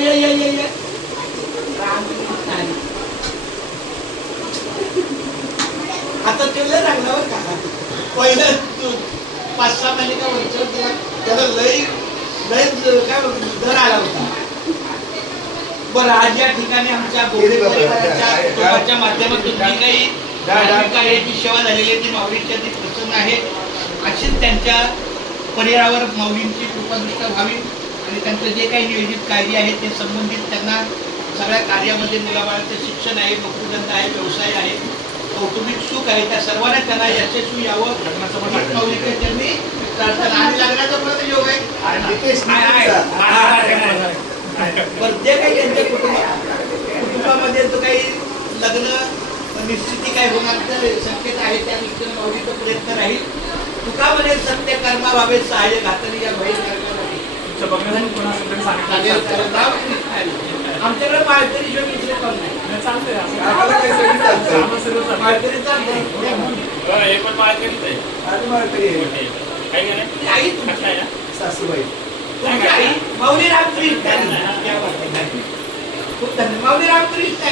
ये आता तेवढं लागल्यावर का पहिलं 5-6 महिने का वर्षावर त्याला लय काय दर आला होता. बरं, आज या ठिकाणी आमच्या गोरे परिवाराच्या कुटुंबाच्या माध्यमातून जी काही धार्मिक कार्याची सेवा झालेली आहे ती माऊलींच्या ती प्रसन्न आहे. अशीच त्यांच्या परिवारावर माऊलींची कृपादृष्टा व्हावी आणि त्यांचं जे काही नियोजित कार्य आहे ते संबंधित त्यांना सगळ्या कार्यामध्ये मुलाबाळाचं शिक्षण आहे, नोकरीधंदा आहे, व्यवसाय आहे, कौटुंबिक सुख आहे, त्या सर्वांना त्यांना यशस्वी यावं माऊलीच्या चरणी प्रार्थना. आणि लग्नाचा पण योग आहे जे काही त्यांच्या कुटुंबामध्ये जो काही लग्न निश्चिती काही होणार तर संकेत आहे त्या दृष्टीने माऊलीचा प्रयत्न राहील. तुका म्हणे सत्य कर्मा व्हावे सहाय्य घातली या बहीण आमच्याकडे माळकरी शिवाय दुसरे पण नाही. माळकरी चालतंय. सासूबाई माऊली रामकृष्ण खूप धन्यवाद. माऊली रामकृष्ण